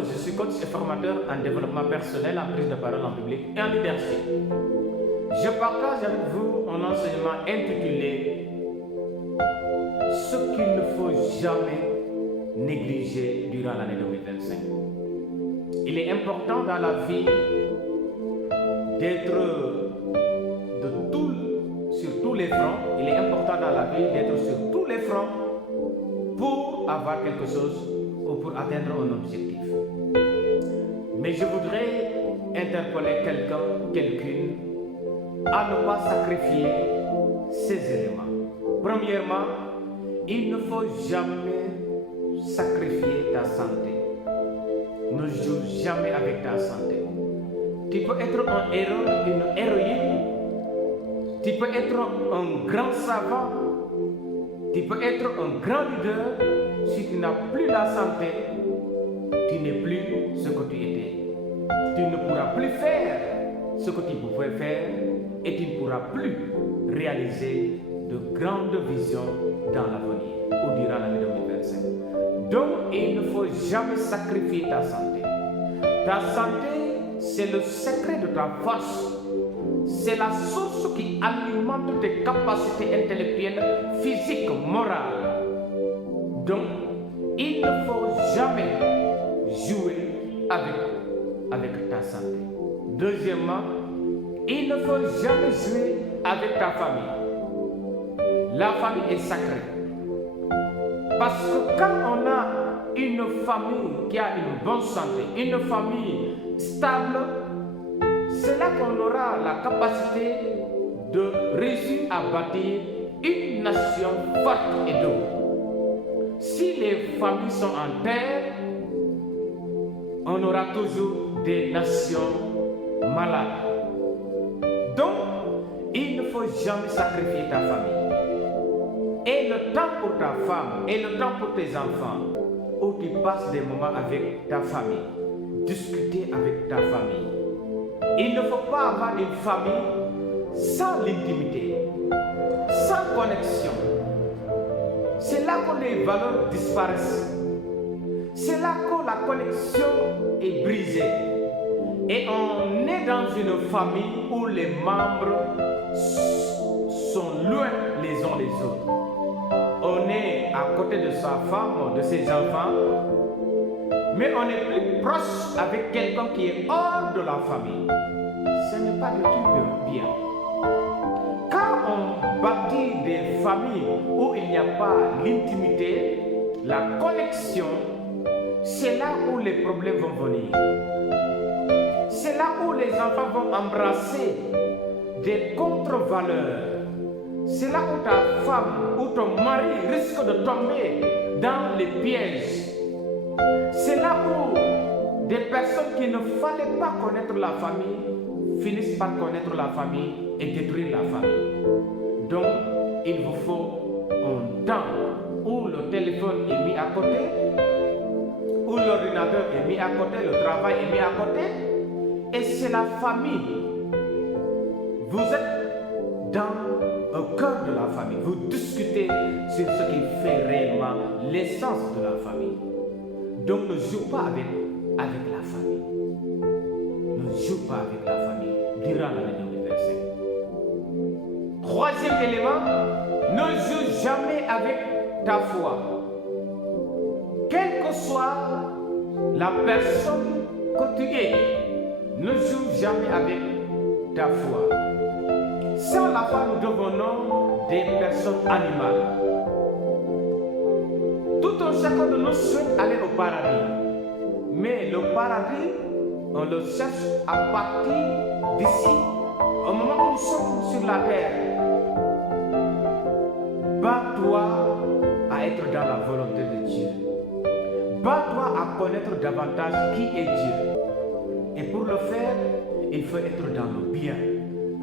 je suis coach et formateur en développement personnel, en prise de parole en public et en leadership. Je partage avec vous un enseignement intitulé Ce qu'il ne faut jamais négliger durant l'année 2025. Il est important dans la vie d'être sur tous les fronts. Il est important dans la vie d'être sur tous les fronts pour avoir quelque chose ou pour atteindre un objectif. Mais je voudrais interpeller quelqu'une à ne pas sacrifier ces éléments. Premièrement, il ne faut jamais sacrifier ta santé. Ne joue jamais avec ta santé. Tu peux être un héros, une héroïne. Tu peux être un grand savant. Tu peux être un grand leader. Si tu n'as plus la santé, tu n'es plus ce que tu étais. Tu ne pourras plus faire ce que tu pouvais faire et tu ne pourras plus réaliser de grandes visions dans l'avenir ou durant l'année 2025. Donc, il ne faut jamais sacrifier ta santé. Ta santé, c'est le secret de ta force. C'est la source qui alimente tes capacités intellectuelles, physiques, morales. Donc, il ne faut jamais jouer avec ta santé. Deuxièmement, il ne faut jamais jouer avec ta famille. La famille est sacrée. Parce que quand on a une famille qui a une bonne santé, une famille stable, c'est là qu'on aura la capacité de réussir à bâtir une nation forte et debout. Si les familles sont en terre, on aura toujours des nations malades. Donc, il ne faut jamais sacrifier ta famille. Et le temps pour ta femme, et le temps pour tes enfants, où tu passes des moments avec ta famille, discuter avec ta famille. Il ne faut pas avoir une famille sans l'intimité, sans connexion. C'est là que les valeurs disparaissent. C'est là que la connexion est brisée. Et on est dans une famille où les membres sont loin les uns des autres. On est à côté de sa femme, de ses enfants, mais on est plus proche avec quelqu'un qui est hors de la famille. Ce n'est pas du tout bien. Quand on bâtit des familles où il n'y a pas l'intimité, la connexion, c'est là où les problèmes vont venir. C'est là où les enfants vont embrasser des contre-valeurs. C'est là où ta femme ou ton mari risque de tomber dans les pièges. C'est là où des personnes qui ne fallait pas connaître la famille finissent par connaître la famille et détruire la famille. Donc, il vous faut un temps où le téléphone est mis à côté, où l'ordinateur est mis à côté, le travail est mis à côté, et c'est la famille. Vous êtes dans au cœur de la famille. Vous discutez sur ce qui fait réellement l'essence de la famille. Donc ne joue pas avec la famille. Ne joue pas avec la famille durant l'année 2025. Troisième élément, ne joue jamais avec ta foi. Quelle que soit la personne que tu es, ne joue jamais avec ta foi. Sans la foi, nous devenons des personnes animales. Tout un chacun de nous souhaite aller au paradis. Mais le paradis, on le cherche à partir d'ici, au moment où nous sommes sur la terre. Bats-toi à être dans la volonté de Dieu. Bats-toi à connaître davantage qui est Dieu. Et pour le faire, il faut être dans le bien.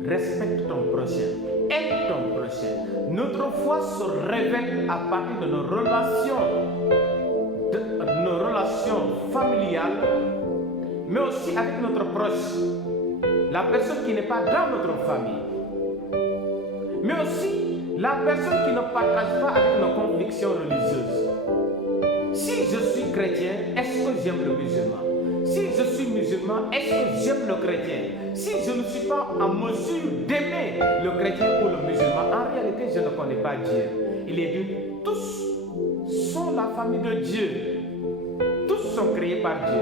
Respecte ton prochain, aide ton prochain. Notre foi se révèle à partir de nos relations familiales, mais aussi avec notre proche, la personne qui n'est pas dans notre famille, mais aussi la personne qui ne partage pas avec nos convictions religieuses. Si Si je suis chrétien, est-ce que j'aime le musulman? Si je suis musulman, est-ce que j'aime le chrétien? Si je ne suis pas en mesure d'aimer le chrétien ou le musulman, en réalité, je ne connais pas Dieu. Il est dit, tous sont la famille de Dieu. Tous sont créés par Dieu.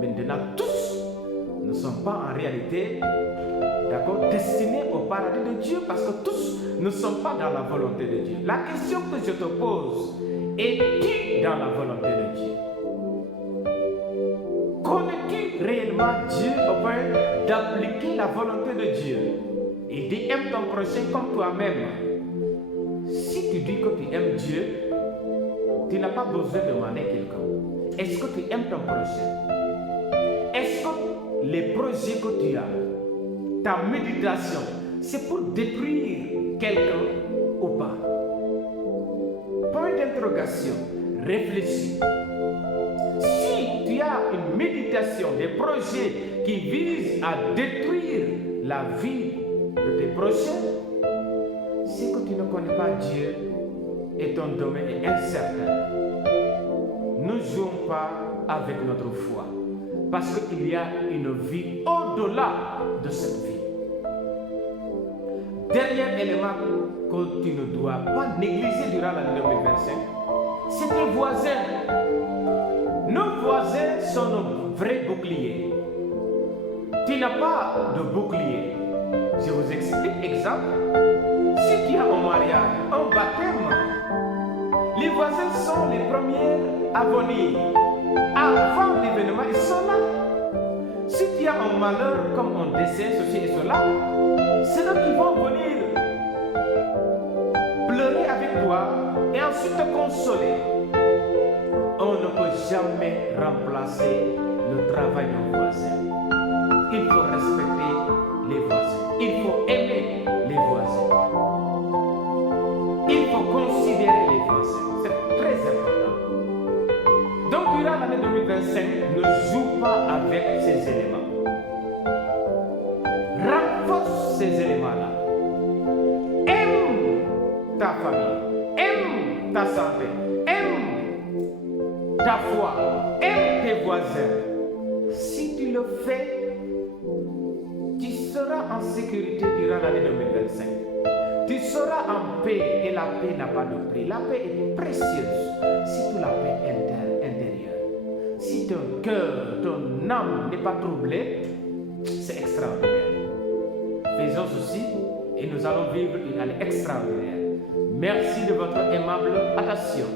Maintenant, tous ne sont pas en réalité, d'accord, destinés au paradis de Dieu parce que tous ne sont pas dans la volonté de Dieu. La question que je te pose, es-tu dans la volonté de Dieu? Connais-tu réellement Dieu au point d'appliquer la volonté de Dieu? Il dit, aime ton prochain comme toi-même. Si tu dis que tu aimes Dieu, tu n'as pas besoin de demander quelqu'un. Est-ce que tu aimes ton prochain? Est-ce que les projets que tu as, ta méditation, c'est pour détruire quelqu'un ou pas? Point d'interrogation, réfléchis. Si tu as une méditation, des projets qui visent à détruire la vie de tes prochains, c'est que tu ne connais pas Dieu et ton domaine est incertain. Ne jouons pas avec notre foi, parce qu'il y a une vie au-delà de cette vie. Dernier élément que tu ne dois pas négliger durant l'année 2025, c'est tes voisins. Nos voisins sont nos vrais boucliers. Tu n'as pas de bouclier. Je vous explique exemple. Si tu as un mariage, un baptême, les voisins sont les premiers à venir. Avant l'événement, ils sont là. Si tu as un malheur comme un décès, ceci et cela, c'est eux qui vont venir pleurer avec toi et ensuite te consoler. On ne peut jamais remplacer le travail d'un voisin. Il faut respecter les voisins. Il faut aimer les voisins. Il faut considérer les voisins. C'est très important. Donc, durant l'année 2025, ne joue pas avec ces éléments. Renforce ces éléments-là. Aime ta famille. Aime ta santé. Aime ta foi. Aime tes voisins. Si tu le fais, tu seras en sécurité durant l'année 2025. Tu seras en paix et la paix n'a pas de prix. La paix est précieuse. Si tu la paix intérieure, si ton cœur, ton âme n'est pas troublée, c'est extraordinaire. Faisons ceci et nous allons vivre une année extraordinaire. Merci de votre aimable attention.